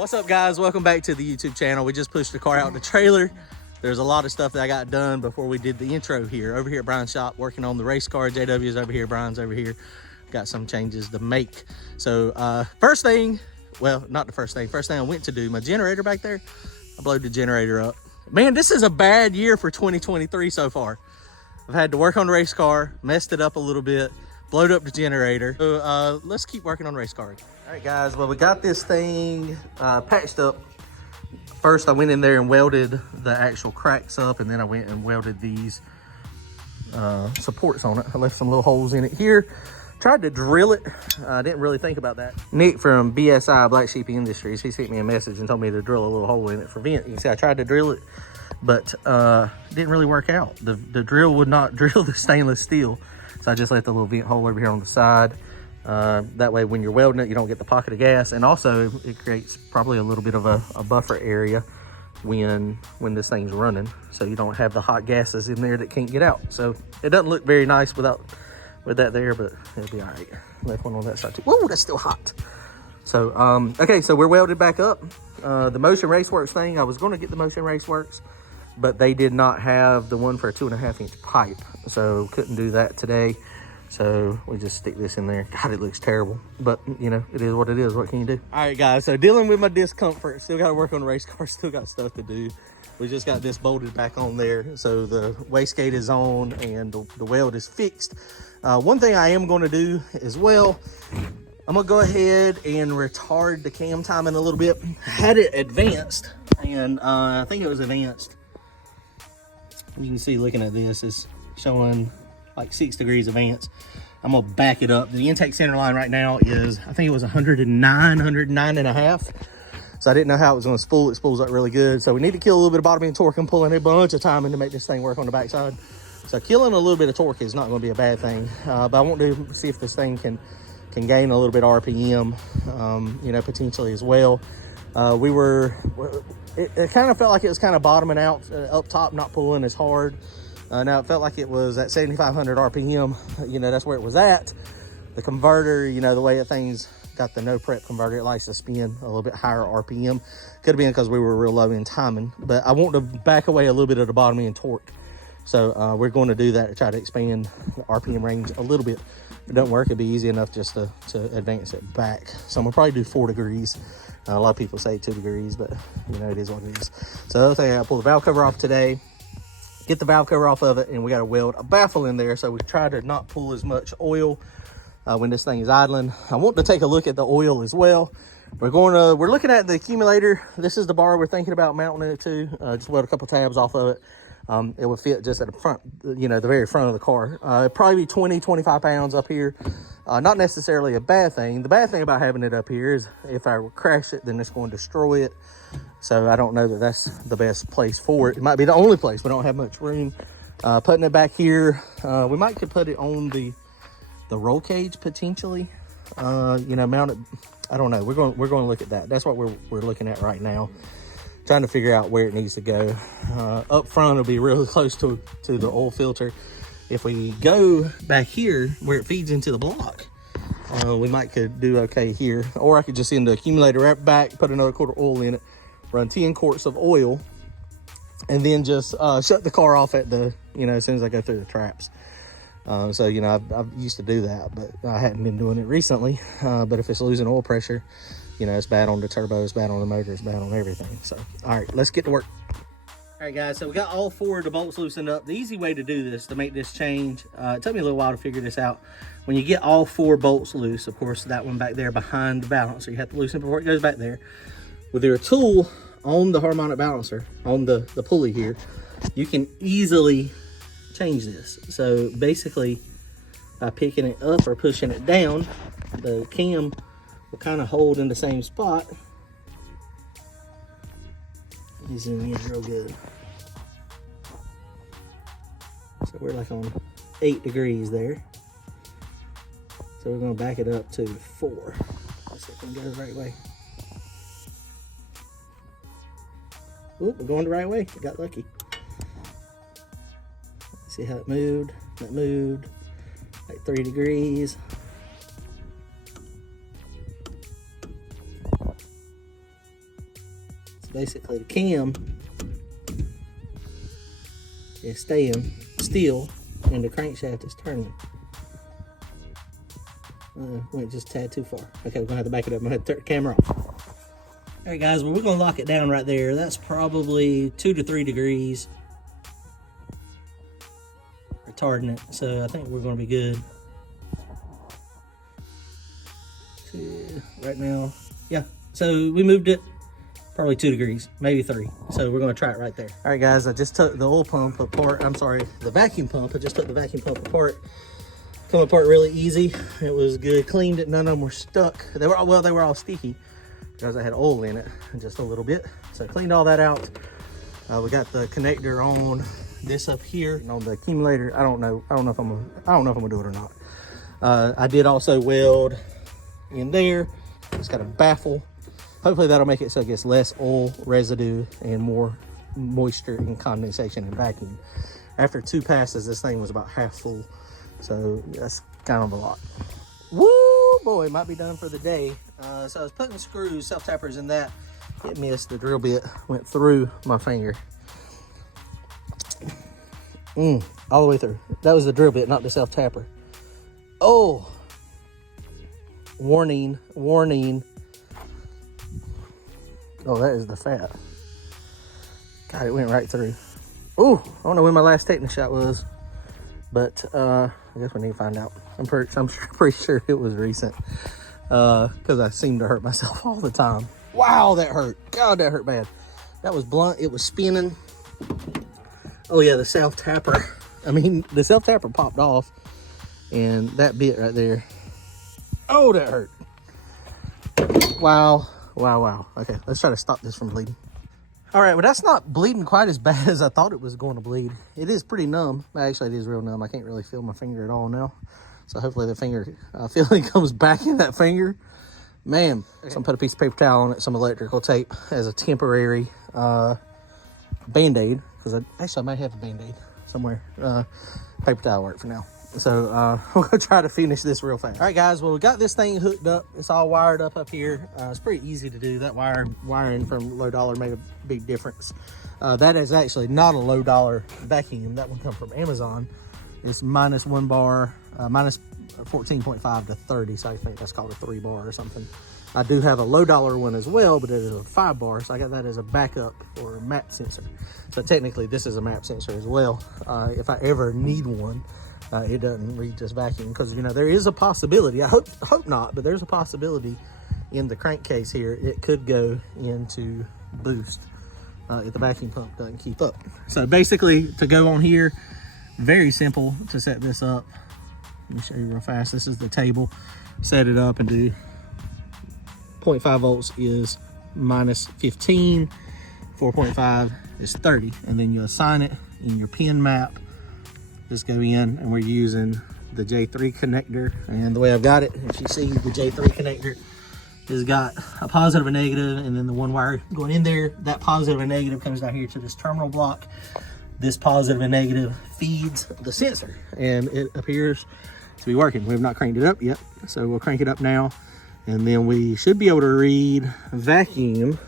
What's up, guys? Welcome back to the YouTube channel. We just pushed the car out in the trailer. There's a lot of stuff that I got done before we did the intro here. Over here at Brian's shop, working on the race car. JW's over here, Brian's over here. Got some changes to make. So first thing, well, not the first thing I went to do, my generator back there, I blowed the generator up. Man, this is a bad year for 2023 so far. I've had to work on the race car, messed it up a little bit, blowed up the generator. So let's keep working on the race car. All right, guys, well, we got this thing patched up. First, I went in there and welded the actual cracks up, and then I went and welded these supports on it. I left some little holes in it here. Tried to drill it. I didn't really think about that. Nick from BSI, Black Sheep Industries, he sent me a message and told me to drill a little hole in it for vent. You can see I tried to drill it, but it didn't really work out. The drill would not drill the stainless steel, so I just left a little vent hole over here on the side. That way when you're welding it, you don't get the pocket of gas, and also it creates probably a little bit of a buffer area when this thing's running, so you don't have the hot gases in there that can't get out. So it doesn't look very nice with that there, but it'll be all right. Left one on that side too. Whoa, that's still hot. So okay, so we're welded back up. The Motion Raceworks thing, I was going to get the Motion Raceworks, but they did not have the one for a 2.5-inch pipe, so couldn't do that today. So we just stick this in there. God, it looks terrible, but you know, it is what it is. What can you do? All right, guys, so dealing with my discomfort, still got to work on the race car, still got stuff to do. We just got this bolted back on there, so the wastegate is on and the weld is fixed. One thing I am going to do as well, I'm gonna go ahead and retard the cam timing a little bit. Had it advanced, and I think it was advanced. You can see, looking at this, is showing like 6 degrees advance. I'm gonna back it up. The intake center line right now is, I think it was 109 and a half. So I didn't know how it was gonna spool. It spools up really good. So we need to kill a little bit of bottom end torque. I'm pulling a bunch of timing to make this thing work on the backside. So killing a little bit of torque is not gonna be a bad thing. But I want to see if this thing can gain a little bit of RPM, you know, potentially as well. It kind of felt like it was kind of bottoming out up top, not pulling as hard. Now it felt like it was at 7,500 RPM, you know, that's where it was at. The converter, you know, the way that thing's got the no prep converter, it likes to spin a little bit higher RPM. Could have been because we were real low in timing, but I want to back away a little bit of the bottom end torque. So we're going to do that to try to expand the RPM range a little bit. If it doesn't work, it'd be easy enough just to advance it back. So I'm gonna probably do 4 degrees. A lot of people say 2 degrees, but you know, it is what it is. So the other thing, I pulled the valve cover off today. Get the valve cover off of it, and we got to weld a baffle in there, so we try to not pull as much oil when this thing is idling. I want to take a look at the oil as well. We're looking at the accumulator. This is the bar we're thinking about mounting it to. Just weld a couple tabs off of it. It would fit just at the front, you know, the very front of the car. It'd probably be 20-25 pounds up here. Not necessarily a bad thing. The bad thing about having it up here is if I crash it, then it's going to destroy it. So I don't know that that's the best place for it. It might be the only place. We don't have much room. Putting it back here, we might could put it on the roll cage potentially. You know, mount it. I don't know. We're going to look at that. That's what we're looking at right now. Trying to figure out where it needs to go. Up front, it'll be really close to the oil filter. If we go back here where it feeds into the block, we might could do okay here. Or I could just send the accumulator right back, put another quart of oil in it, run 10 quarts of oil, and then just shut the car off at the, you know, as soon as I go through the traps. So, you know, I've used to do that, but I hadn't been doing it recently. But if it's losing oil pressure, you know, it's bad on the turbo, it's bad on the motor, it's bad on everything. So, all right, let's get to work. All right, guys, so we got all 4 of the bolts loosened up. The easy way to do this, to make this change, it took me a little while to figure this out. When you get all 4 bolts loose, of course, that one back there behind the balancer, you have to loosen it before it goes back there. With your tool on the harmonic balancer, on the pulley here, you can easily change this. So basically, by picking it up or pushing it down, the cam will kind of hold in the same spot. Let me zoom in real good. So we're like on 8 degrees there. So we're going to back it up to 4. Let's see if it goes the right way. Oop, we're going the right way. Got lucky. See how it moved? That moved like 3 degrees. basically the cam is staying still and the crankshaft is turning. Went just a tad too far. Okay, we're gonna have to back it up. I'm gonna have to turn the camera off. All right, guys, well, we're gonna lock it down right there. That's probably 2 to 3 degrees. Retarding it, so I think we're gonna be good. So, right now, yeah. So we moved it probably 2 degrees, maybe 3. So we're gonna try it right there. All right, guys, I just took the oil pump apart. I'm sorry, the vacuum pump. I just took the vacuum pump apart. Come apart really easy. It was good. Cleaned it. None of them were stuck. They were all sticky because I had oil in it, just a little bit. So cleaned all that out. We got the connector on this up here and on the accumulator. I don't know if I'm gonna do it or not. I did also weld in there. It's got a baffle. Hopefully that'll make it so it gets less oil residue and more moisture and condensation and vacuum. After 2 passes, this thing was about half full. So that's kind of a lot. Woo, boy, it might be done for the day. So I was putting screws, self-tappers in that. It missed. The drill bit went through my finger. All the way through. That was the drill bit, not the self-tapper. Oh, warning, warning. Oh, that is the fat. God, it went right through. Ooh, I don't know when my last tetanus shot was, but I guess we need to find out. I'm pretty sure it was recent, because I seem to hurt myself all the time. Wow, that hurt. God, that hurt bad. That was blunt. It was spinning. Oh yeah, the self-tapper. I mean, the self-tapper popped off, and that bit right there. Oh, that hurt. Wow. Wow, wow. Okay, let's try to stop this from bleeding. All right, well, that's not bleeding quite as bad as I thought it was going to bleed. It is pretty numb. Actually, it is real numb. I can't really feel my finger at all now. So hopefully the finger feeling comes back in that finger. Man, so I'm put a piece of paper towel on it, some electrical tape as a temporary Band-Aid, because I might have a Band-Aid somewhere. Paper towel work for now. So we're gonna try to finish this real fast. All right, guys, well, we got this thing hooked up. It's all wired up here. It's pretty easy to do. That wiring from Low Dollar made a big difference. That is actually not a Low Dollar vacuum. That one come from Amazon. It's -1 bar, minus 14.5 to 30, so I think that's called a 3 bar or something. I do have a Low Dollar one as well, but it is a 5 bar, so I got that as a backup for a map sensor. So technically this is a map sensor as well. If I ever need one, it doesn't read this vacuum, because you know there is a possibility. I hope not, but there's a possibility in the crankcase here it could go into boost if the vacuum pump doesn't keep up. So basically, to go on here, very simple to set this up. Let me show you real fast. This is the table. Set it up and do 0.5 volts is -15, 4.5 is 30, and then you assign it in your pin map. Just go in, and we're using the J3 connector. And the way I've got it, if you see, the J3 connector has got a positive and negative, and then the one wire going in there, that positive and negative comes down here to this terminal block. This positive and negative feeds the sensor, and it appears to be working. We have not cranked it up yet, so we'll crank it up now, and then we should be able to read vacuum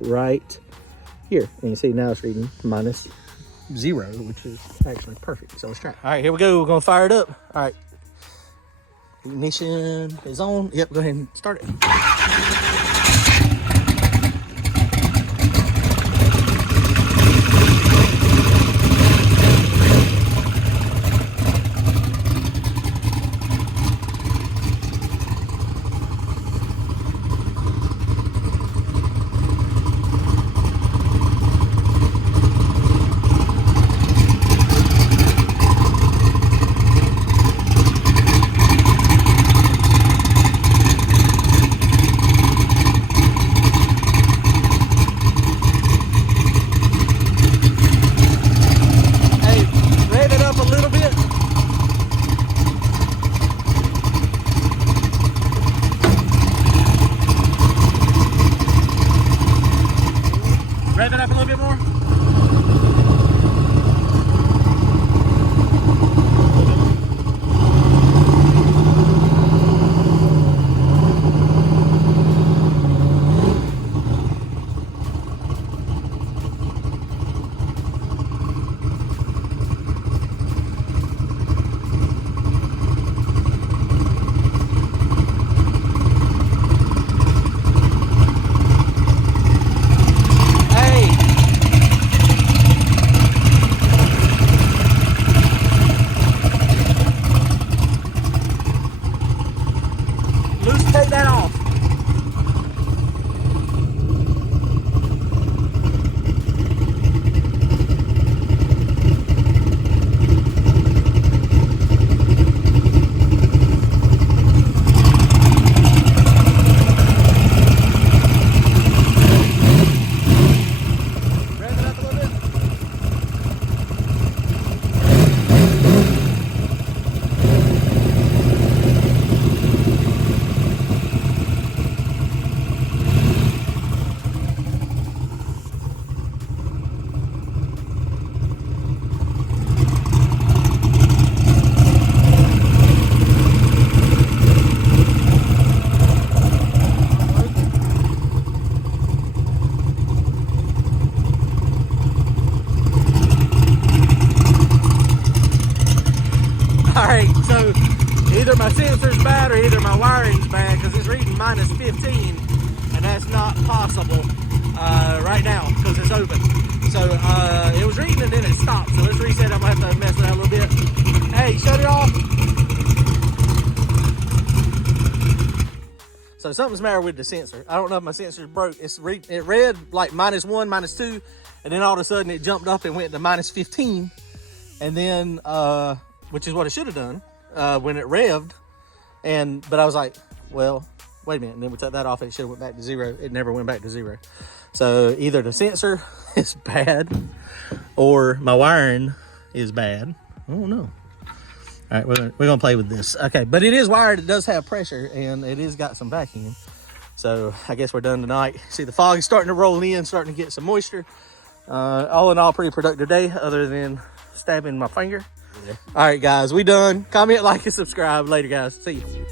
right here. And you see now it's reading -0, which is actually perfect. So let's try it. All right, here we go. We're gonna fire it up. All right, ignition is on. Yep, go ahead and start it. Rev it up a little bit more. minus 15, and that's not possible right now because it's open. So it was reading and then it stopped. So let's reset. I'm gonna have to mess with that a little bit. Hey, shut it off. So something's the matter with the sensor. I don't know if my sensor's broke. It read like -1, -2, and then all of a sudden it jumped up and went to minus 15. And then, which is what it should have done when it revved. But I was like, well, wait a minute. And then we took that off and it should have went back to 0. It never went back to 0. So either the sensor is bad or my wiring is bad. I don't know. All right, we're gonna play with this. Okay, but it is wired. It does have pressure, and it is got some vacuum. So I guess we're done tonight. See, the fog is starting to roll in, starting to get some moisture. All in all, pretty productive day, other than stabbing my finger. Yeah. All right, guys, we done. Comment, like, and subscribe. Later, guys. See you.